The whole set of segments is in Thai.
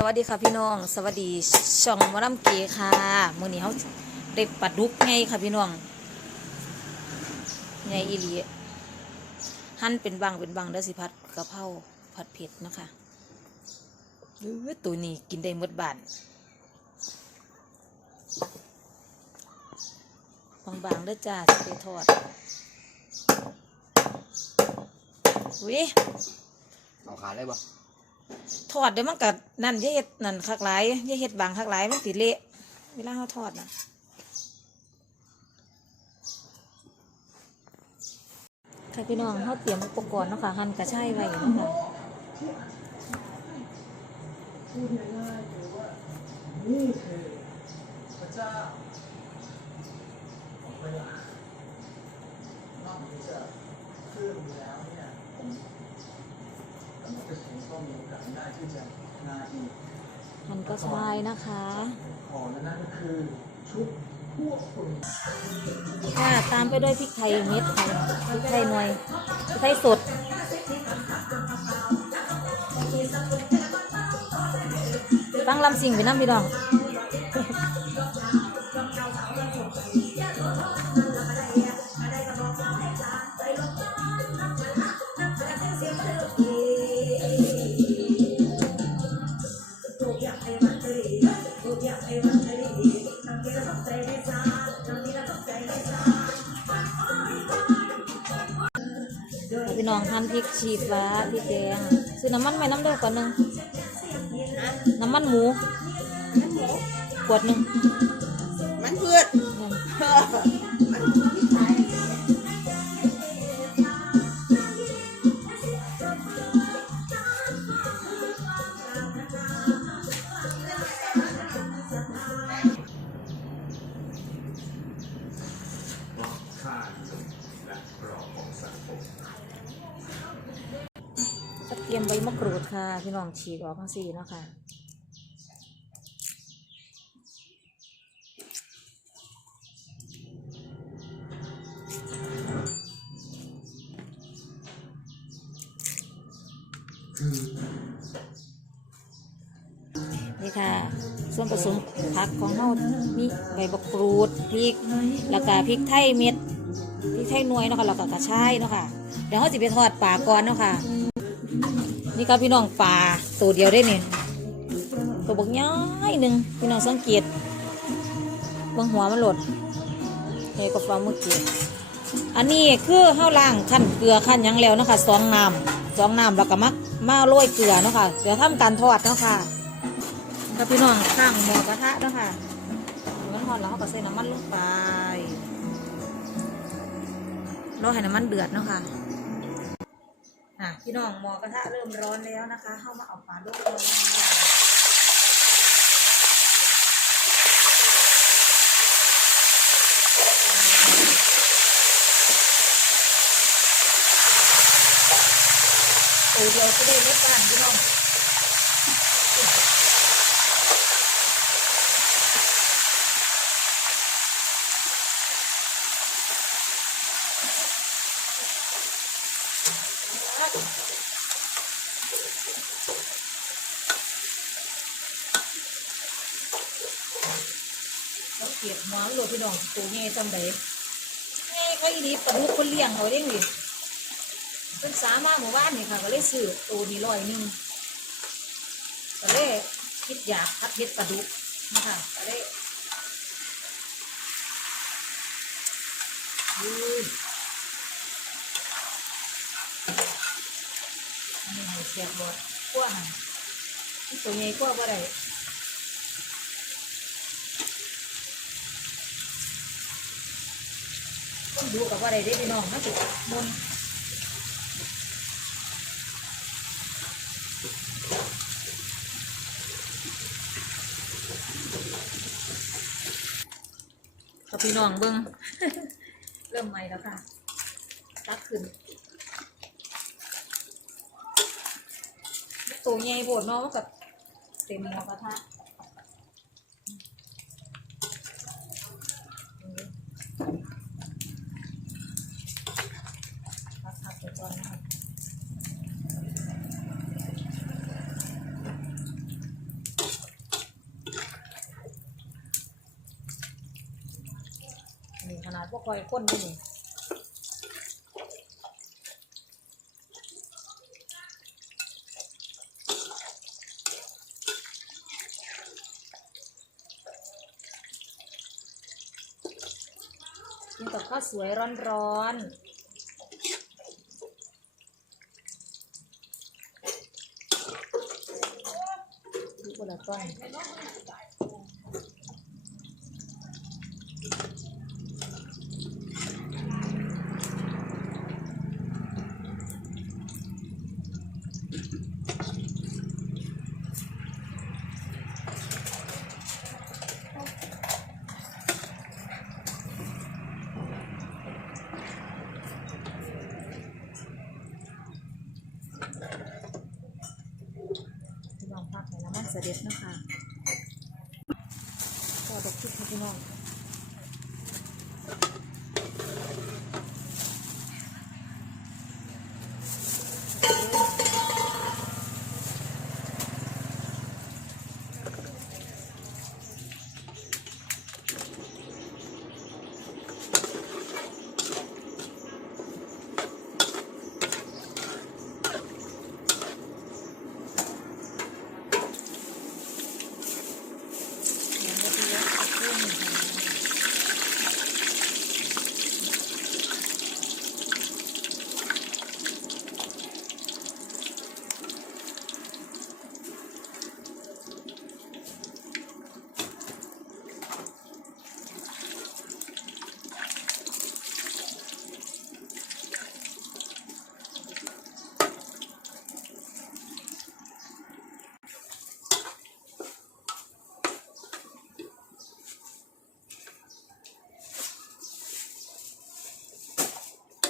สวัสดีค่ะพี่น้อง สวัสดีช่องมอลำเกค่ะมือนี้เขาได้ปลาดุกไงค่ะพี่น้องไงอีหลีหั่นเป็นบางเป็นบางเด้อสิพัดกะเพราผัดเผ็ดนะคะเออตัวนี้กินได้หมดบานบางๆเด้อจ้าสิไปทอดอุ้ยเอาขาได้ปะ ทอดเดี๋ยวมันกันั่นย่าเฮ็ดนั่นคักหลายย่าเฮ็ดบางคักหลายมันสิเละเวลาเขาทอดนะค่ะพี่น้องเขาเตรียมอุปกรณ์เนาะค่ะหั่นกระชายไว้เนาะค่ะนี่คือพระเจ้าของเวลา นอกจากเครื่องแล้วเนี่ยผมกำลังจะถึงก็ มีโอกาสได้ที่จะนาอีกมันกระชายนะคะของนั้นก็คือชุบพวกคุณค่ะตามไปด้วยพริกไทยเม็ดค่ะพริกไทยหน่วยพริกไทยสดตั้งลำสิงไปน้ำพี่น้อง พี่น้องทานพริกชีฟ้าพริกแดงซื้อน้ำมันไหมน้ำเด้อก่อนหนึ่งน้ำมันหมูขวดหนึ่ง พี่น้องฉีกออกทั้งสี่เนาะค่ะนี่ค่ะ ส่วนผสมผักของเรามีใบมะกรูดพริก แล้วก็พริกไทยเม็ดพริกไทยนวยเนาะค่ะแล้วก็กระชายเนาะค่ะ เดี๋ยวเราจะไปทอดปลาก่อนเนาะค่ะ นี่ครับพี่น้องปลาตัวเดียวได้เนี่ยตัวบักย้อยหนึ่งพี่น้องสังเกตบางหัวมันหลดเฮ้ก็ฟ้าเมื่อกี้อันนี้คือข้าวล่างขั้นเกลือขั้นยังแล้วนะคะสองน้ำสองน้ำแล้วก็มักมาโรยเกลือนะคะเดี๋ยวทำการทอดนะคะครับพี่น้องข้างหม้อกระทะนะคะมันทอดแล้วเขาก็ใส่น้ำมันลงไปรอให้น้ำมันเดือดนะคะ พี่น้องหมอกระทะเริ่มร้อนแล้วนะคะ เข้ามาเอาปลาลูกเลยโอ้เดี๋ยวจะได้รสบ้านพี่น้อง เก็บหมอนโหลดพี่น้องตัวเงี้ยจำได้ไงก็อีนี้ปลาดุกคนเลี้ยงเอาได้หนิเป็นสามาหมู่บ้านนี่ค่ะ ก็เลยซื้อตัวนี้ร้อยหนึ่งก็เลยคิดอยากพัดเพชรปลาดุกนะคะก็เลยอุ้ยอันนี้ให้เสียบหมดขั้วหันตัวใหญ่ขั้วบ่ได้ ต้อง ดูกับว่าอะไรได้พี่น้องนะสิบนกับพี่น้องเบิ้งเริ่มใหม่แล้วค่ะตักขึ้นตัวใหญ่โบดเนาะมันกับเต็มหม้อกระทะ พักพักไปก่อนนะคะ นาดพวก คอยคนด้วยนี่กินกับข้าวสวยร้อนๆดูคน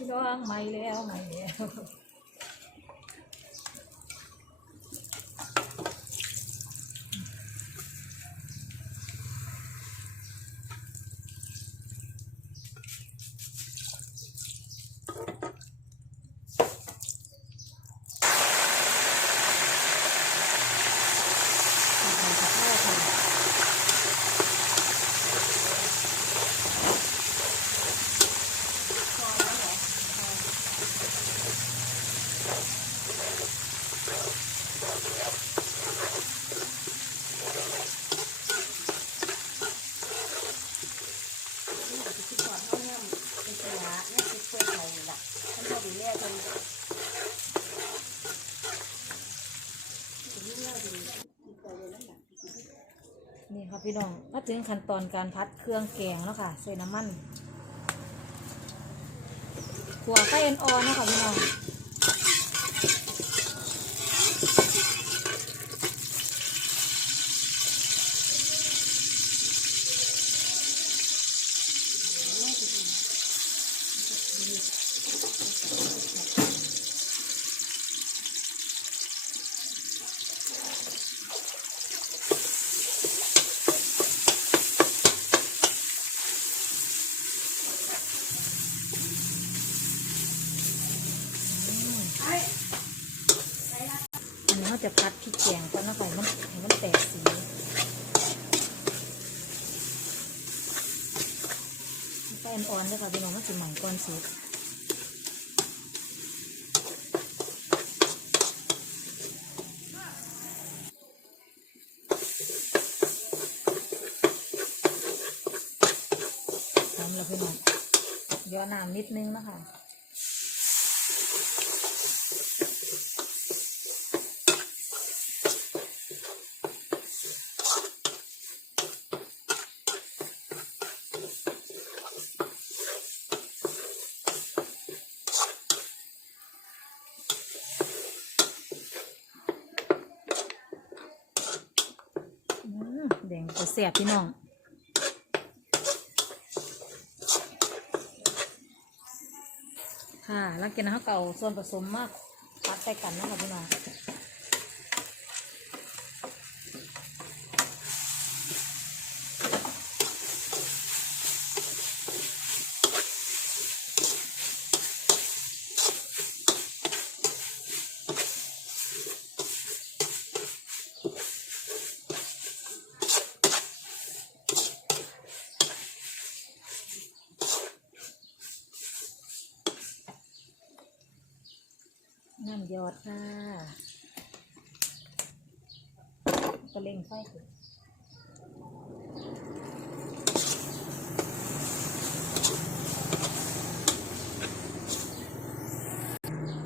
พี่น้องไม่แล้วไม่แล้ว นี่ค่ะพี่น้องมาถึงขั้นตอนการพัดเครื่องแกงแล้วค่ะใส่น้ำมันขัวไฟอ่อนๆนะคะพี่น้องอันนี้เขาจะพัดพริกแกงก่อนนะคะให้มันให้มันแตกสีไฟ อ่อนๆเลยค่ะพี่น้องมันจะใหม่ก่อนสุดทำแล้วพี่น้องย้อนน้ำนิดนึงนะคะ อืม แดงจะแสบพี่น้องค่ะแล้วกินนะคะเก่าส่วนผสมมากพัดใส่กันนะคะพี่น้อง ดค่ะก็เล่งไฟขึ้น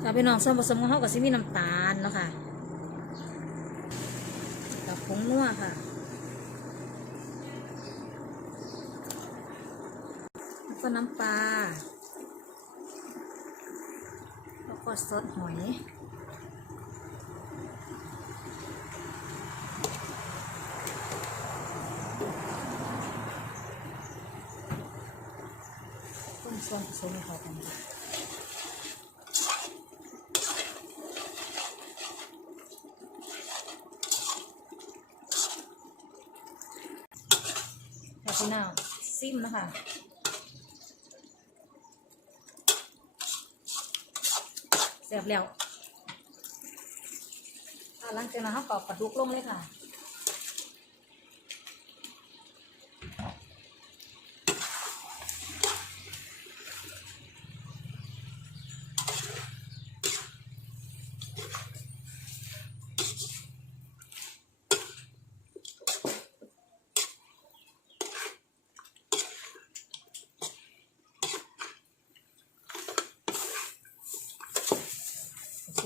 ค่ะพี่น้องส่วนผสมของเขาก็สิมีน้ำตาลเนาะค่ะกับผงนัวค่ะ แล้วก็น้ำปลา แล้วก็ซดหอย ต้ มส่วนผสมให้เข้ากันแล้วพี่น้าซิมนะคะเสร็จแล้วหลังจากนั้นเขาก็ปลาดุกลงเลยค่ะ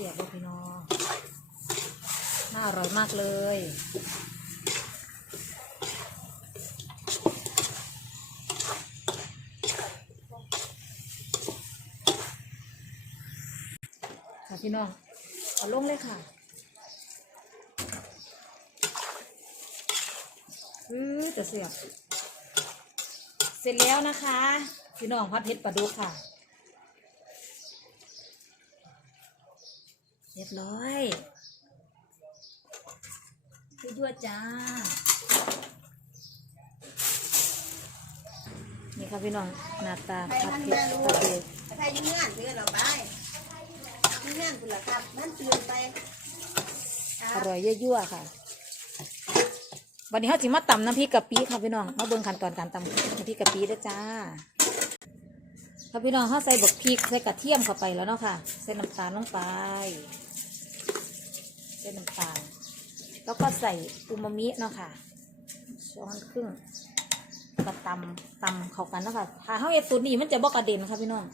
สียบเลยพี่น้องน่าอร่อยมากเลยค่ะพี่น้องเอาลงเลยค่ะอือจะเสียบ เสร็จแล้วนะคะ พี่น้องพัดเพชรปลาดุกค่ะ เรียบร้อยดูด้วยจ้า นี่ค่ะพี่น้องหน้าตาใครผัดมันเผ็ดแม่รู้ปลาดุกใครยิ่งเงื่อนเพื่อนเราไปยิ่งเงื่อนคุณล่ะครับนั่นตื่นไปคอรับร่อยยั่วๆค่ะวันนี้เขาจิมาตำน้ำพริกกะปิค่ะพี่น้องมาเบิ่งขั้นตอนการตำน้ำพริกกะปิด้วยจ้าค่ะพี่น้องเขาใส่บักพริกใส่กระเทียมเข้าไปแล้วเนาะค่ะ ใส่น้ำตาลลงไป ใส่น้ำตาล แล้วก็ใส่อูมามิเนาะค่ะ ช้อนครึ่งก็ตำตำเข้ากันเนาะค่ะถ้าเขาเอ็ดตุนนี่มันจะบอกระเด็นค่ะพี่น้อง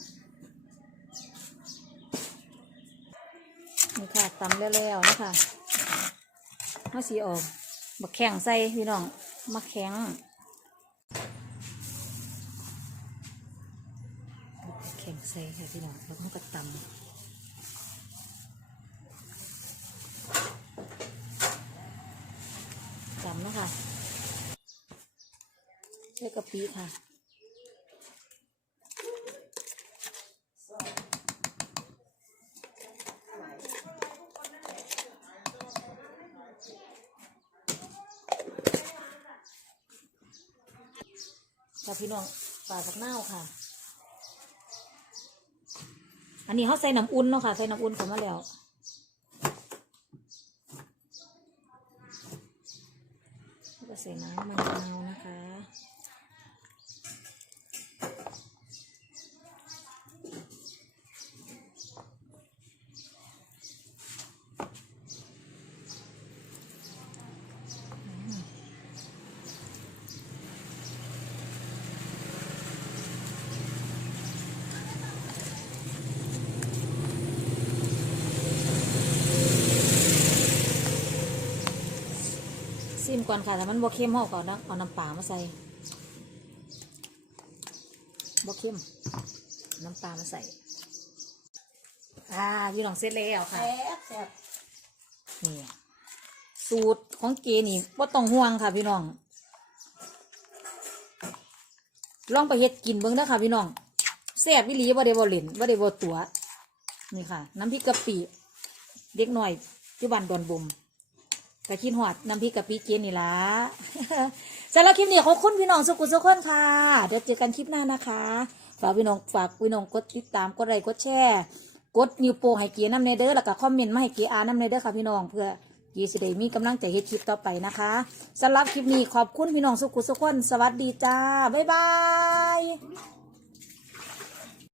นี่ค่ะตำแล้วๆนะคะเขาสีออกบักแข็งใส่พี่น้องมาแข็งแข็งใส่ค่ะพี่น้องแล้วก็ตำ ตำนะคะใส่กะปิค่ะค่ะพี่น้องปลาสักเน่าค่ะ อันนี้เขาใส่น้ำอุ่นเนาะค่ะ ใส่น้ำอุ่นเข้ามาแล้วแล้วก็ ใส่น้ำมะนาวนะคะ ซิมก่อนค่ะแต่มันบ่เข้มห่อก่อนนะเอาน้ำปลามาใส่บ่เข้มน้ำปลามาใส่ อ่าพี่น้องเสร็จแล้วค่ะแซ่บแซ่บนี่สูตรของเกนี่ว่าต้องห่วงค่ะพี่น้อง ลองไปเฮ็ดกินเบิ่งเด้อค่ะพี่น้องแซ่บวิลีบ่ได้บ่เล่นบ่ได้บ่ตัว นี่ค่ะ น้ำพริกกะปิเด็กหน่อยที่บ้านดอนบุม กะคิดหอดน้ำพริกกะปิเกนนี่ล่ะสำหรับคลิปนี้ขอบคุณพี่น้องสุขุมสุขคนค่ะ เดี๋ยวเจอกันคลิปหน้านะคะ ฝากพี่น้องฝากพี่น้องกดติดตามกดไลค์กดแชร์กดนิ้วโป้งให้เกียร์น้ำในเด้อแล้วก็คอมเมนต์มาให้เกียร์อาน้ำในเด้อค่ะพี่น้องเพื่อเกียร์สิได้มีกำลังใจเฮ็ดคลิปต่อไปนะคะสำหรับคลิปนี้ขอบคุณพี่น้องสุขุมสุขคนสวัสดีจ้าบ๊ายบาย